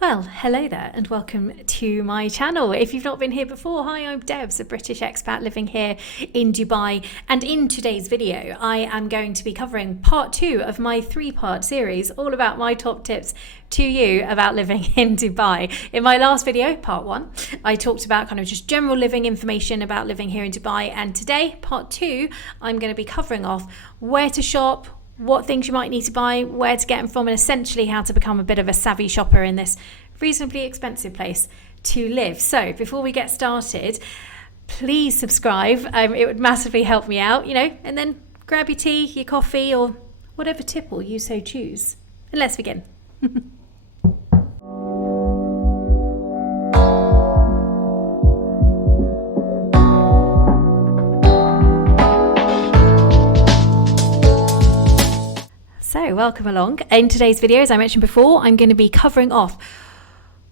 Well, hello there and welcome to my channel. If you've not been here before, hi, I'm Debs, a British expat living here in Dubai. And in today's video, I am going to be covering part 2 of my 3-part series, all about my top tips to you about living in Dubai. In my last video, part 1, I talked about kind of just general living information about living here in Dubai. And today, part 2, I'm going to be covering off where to shop, what things you might need to buy, where to get them from, and essentially how to become a bit of a savvy shopper in this reasonably expensive place to live. So before we get started, please subscribe. It would massively help me out, and then grab your tea, your coffee, or whatever tipple you so choose. And let's begin. So welcome along. In today's video, as I mentioned before, I'm going to be covering off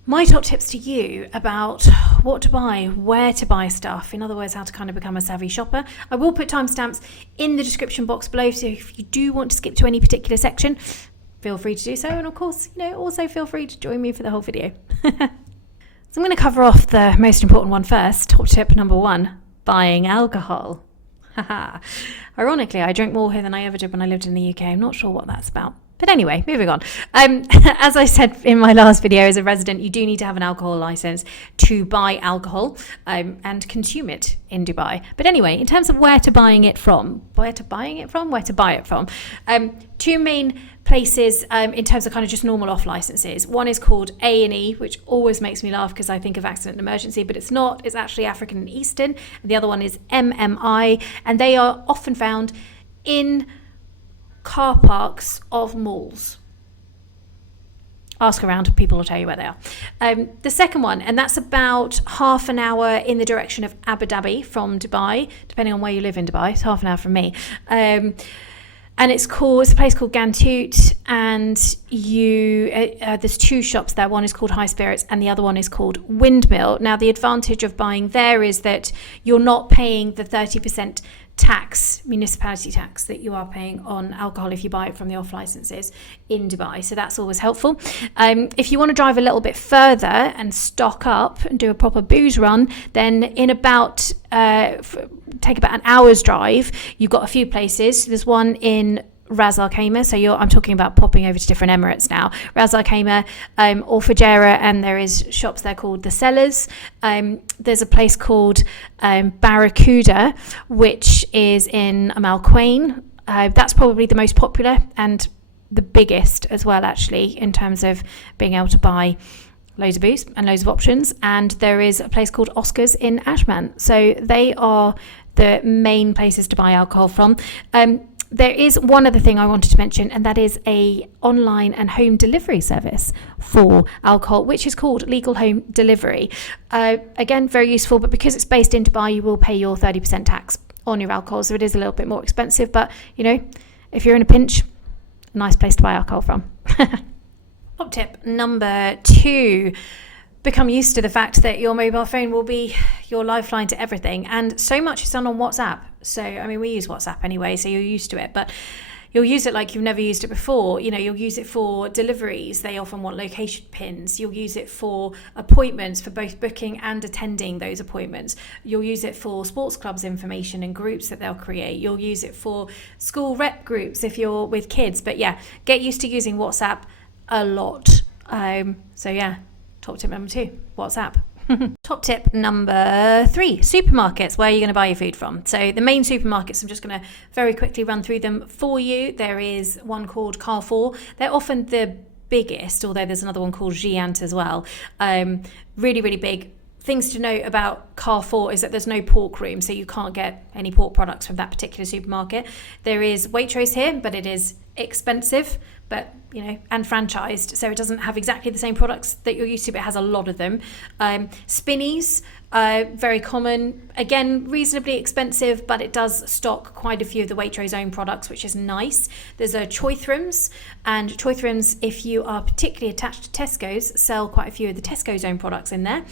my top tips to you about what to buy, where to buy stuff. In other words, how to kind of become a savvy shopper. I will put timestamps in the description box below, so if you do want to skip to any particular section, feel free to do so. And of course, also feel free to join me for the whole video. So I'm going to cover off the most important one first. Top tip number 1, buying alcohol. Ironically, I drink more here than I ever did when I lived in the UK. I'm not sure what that's about. But anyway, moving on. As I said in my last video, as a resident, you do need to have an alcohol license to buy alcohol and consume it in Dubai. But anyway, in terms of where to buy it from, two main places in terms of kind of just normal off licenses. One is called A&E, which always makes me laugh because I think of accident and emergency, but it's not. It's actually African and Eastern. And the other one is MMI, and they are often found in car parks of malls. Ask around, people will tell you where they are. The second one, and that's about half an hour in the direction of Abu Dhabi from Dubai, depending on where you live in Dubai. It's half an hour from me. And it's a place called Gantut, and there's 2 shops there. One is called High Spirits and the other one is called Windmill. Now, the advantage of buying there is that you're not paying the 30% municipality tax that you are paying on alcohol if you buy it from the off licenses in Dubai. So that's always helpful. If you want to drive a little bit further and stock up and do a proper booze run, then in about take about an hour's drive, you've got a few places. There's one in Ras Al Khaimah, so I'm talking about popping over to different Emirates now. Ras Al Khaimah or Fujairah, and there is shops there called The Cellars. There's a place called Barracuda, which is in Amal Quain. That's probably the most popular and the biggest as well, actually, in terms of being able to buy loads of booze and loads of options. And there is a place called Oscars in Ashman. So they are the main places to buy alcohol from. There is one other thing I wanted to mention, and that is a online and home delivery service for alcohol, which is called Legal Home Delivery. Again, very useful, but because it's based in Dubai, you will pay your 30% tax on your alcohol, so it is a little bit more expensive. But, if you're in a pinch, a nice place to buy alcohol from. Top tip number 2. Become used to the fact that your mobile phone will be your lifeline to everything, and so much is done on WhatsApp. So we use WhatsApp anyway, so you're used to it, but you'll use it like you've never used it before. You'll use it for deliveries. They often want location pins. You'll use it for appointments, for both booking and attending those appointments. You'll use it for sports clubs information and groups that they'll create. You'll use it for school rep groups if you're with kids. But yeah, get used to using WhatsApp a lot. Top tip number 2, WhatsApp. Top tip number 3, supermarkets, where you're going to buy your food from. So the main supermarkets, I'm just going to very quickly run through them for you. There is one called Carrefour. They're often the biggest, although there's another one called Giant as well. Really, really big. Things to note about Carrefour is that there's no pork room, so you can't get any pork products from that particular supermarket. There is Waitrose here, but it is expensive, but and franchised, so it doesn't have exactly the same products that you're used to, but it has a lot of them. Spinneys Very common, again, reasonably expensive, but it does stock quite a few of the Waitrose own products, which is nice. There's a Choithrams, and Choithrams, if you are particularly attached to Tesco's, sell quite a few of the Tesco's own products in there.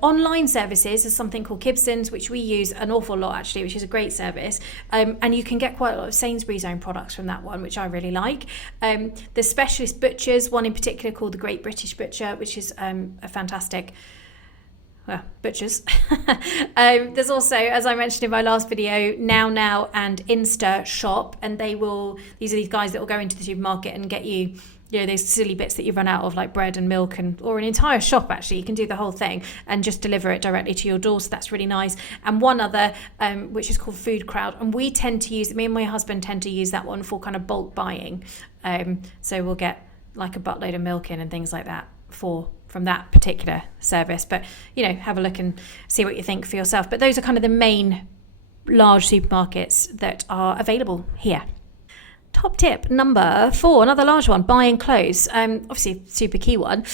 Online services is something called Kibson's, which we use an awful lot actually, which is a great service. And you can get quite a lot of Sainsbury's own products from that one, which I really like. The specialist butchers, one in particular called the Great British Butcher, which is a fantastic butchers. There's also, as I mentioned in my last video, Now and Insta Shop, and these are these guys that will go into the supermarket and get you, those silly bits that you run out of, like bread and milk, or an entire shop actually. You can do the whole thing and just deliver it directly to your door, so that's really nice. And one other, which is called Food Crowd, and me and my husband tend to use that one for kind of bulk buying. So we'll get like a buttload of milk in and things like that from that particular service. But have a look and see what you think for yourself. But those are kind of the main large supermarkets that are available here. Top tip number 4, another large one, buying clothes. Obviously super key one.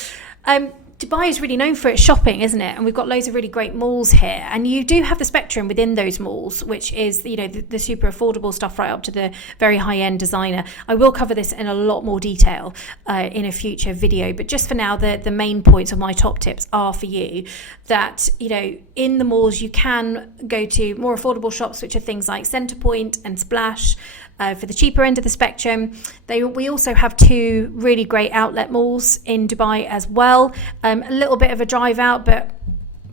Dubai is really known for its shopping, isn't it? And we've got loads of really great malls here. And you do have the spectrum within those malls, which is, the super affordable stuff right up to the very high-end designer. I will cover this in a lot more detail in a future video. But just for now, the main points of my top tips are for you that, in the malls, you can go to more affordable shops, which are things like Centrepoint and Splash. For the cheaper end of the spectrum. We also have 2 really great outlet malls in Dubai as well. A little bit of a drive out, but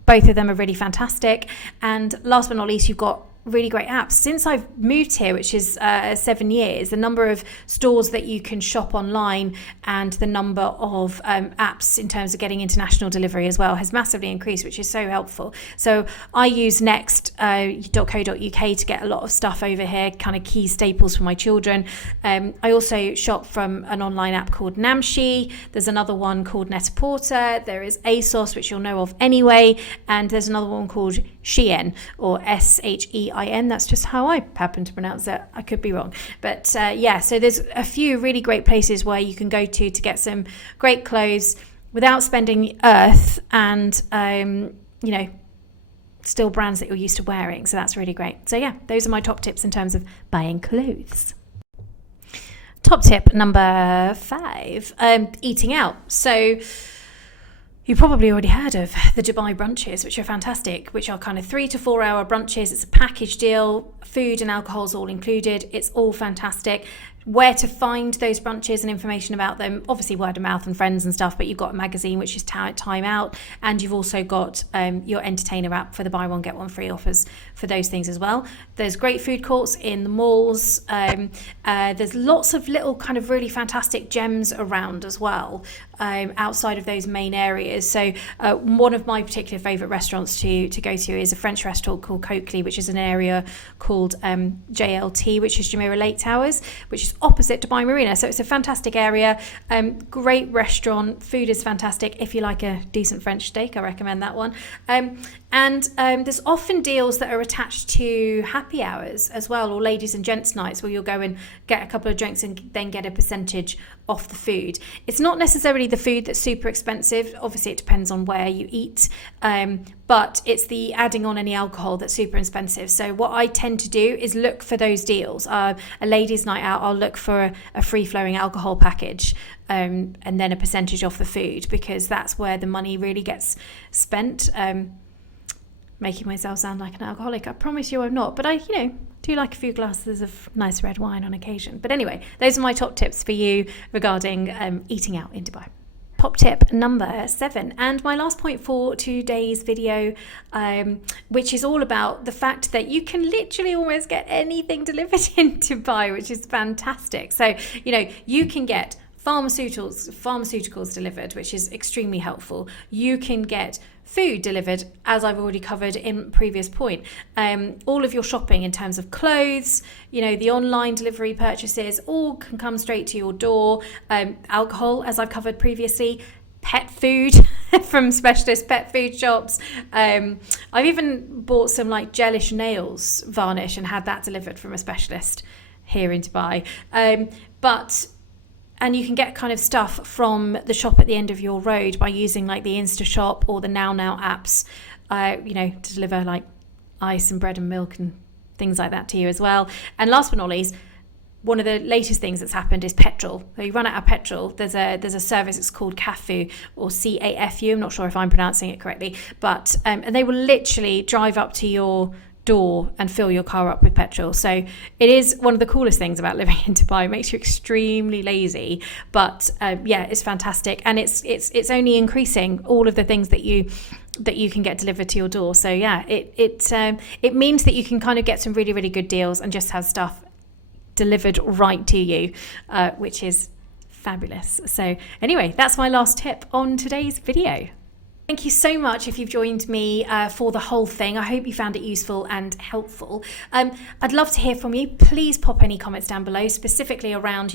both of them are really fantastic. And last but not least, you've got really great apps. Since I've moved here, which is 7 years, the number of stores that you can shop online and the number of apps in terms of getting international delivery as well has massively increased, which is so helpful. So I use next.co.uk to get a lot of stuff over here, kind of key staples for my children. I also shop from an online app called Namshi. There's another one called Net-a-Porter. There is ASOS, which you'll know of anyway, and there's another one called Shein, or Shein. That's just how I happen to pronounce it. I could be wrong. But so there's a few really great places where you can go to get some great clothes without spending earth and, still brands that you're used to wearing. So that's really great. So those are my top tips in terms of buying clothes. Top tip number 5, eating out. So you probably already heard of the Dubai brunches, which are fantastic, which are kind of 3 to 4 hour brunches. It's a package deal, food and alcohol is all included. It's all fantastic. Where to find those brunches and information about them, obviously word of mouth and friends and stuff, but you've got a magazine, which is Time Out, and you've also got your Entertainer app for the buy one, get one free offers for those things as well. There's great food courts in the malls. There's lots of little kind of really fantastic gems around as well, outside of those main areas. So one of my particular favourite restaurants to go to is a French restaurant called Coakley, which is an area called JLT, which is Jumeirah Lake Towers, which is opposite Dubai Marina. So it's a fantastic area, great restaurant, food is fantastic. If you like a decent French steak, I recommend that one. And there's often deals that are attached to happy hours as well, or ladies and gents nights, where you'll go and get a couple of drinks and then get a percentage off the food. It's not necessarily the food that's super expensive. Obviously, it depends on where you eat, but it's the adding on any alcohol that's super expensive. So what I tend to do is look for those deals. A ladies' night out, I'll look for a free-flowing alcohol package, and then a percentage off the food, because that's where the money really gets spent. Making myself sound like an alcoholic. I promise you I'm not, but I do like a few glasses of nice red wine on occasion. But anyway, those are my top tips for you regarding eating out in Dubai. Top tip number 7, and my last point for today's video, which is all about the fact that you can literally almost get anything delivered in Dubai, which is fantastic. So, you can get pharmaceuticals delivered, which is extremely helpful. You can get food delivered, as I've already covered in previous point. All of your shopping in terms of clothes, the online delivery purchases, all can come straight to your door. Alcohol, as I've covered previously. Pet food from specialist pet food shops. I've even bought some gelish nails varnish and had that delivered from a specialist here in Dubai. And you can get kind of stuff from the shop at the end of your road by using the Insta Shop or the Now apps. to deliver like ice and bread and milk and things like that to you as well. And last but not least, one of the latest things that's happened is petrol. So you run out of petrol. There's a service. It's called CAFU or CAFU. I'm not sure if I'm pronouncing it correctly, but and they will literally drive up to your door and fill your car up with petrol. So it is one of the coolest things about living in Dubai. It makes you extremely lazy, but it's fantastic, and it's only increasing all of the things that you can get delivered to your door. So it means that you can kind of get some really, really good deals and just have stuff delivered right to you, which is fabulous. So anyway, that's my last tip on today's video. Thank you so much if you've joined me for the whole thing. I hope you found it useful and helpful. I'd love to hear from you. Please pop any comments down below, specifically around,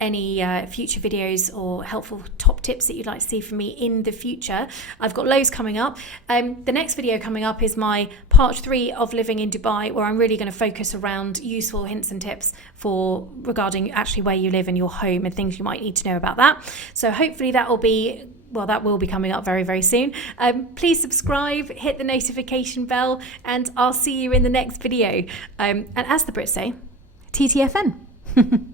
any future videos or helpful top tips that you'd like to see from me in the future. I've got loads coming up. The next video coming up is my part 3 of living in Dubai, where I'm really going to focus around useful hints and tips regarding actually where you live and your home and things you might need to know about that. So hopefully that will be coming up very, very soon. Please subscribe, hit the notification bell, and I'll see you in the next video. And as the Brits say, TTFN.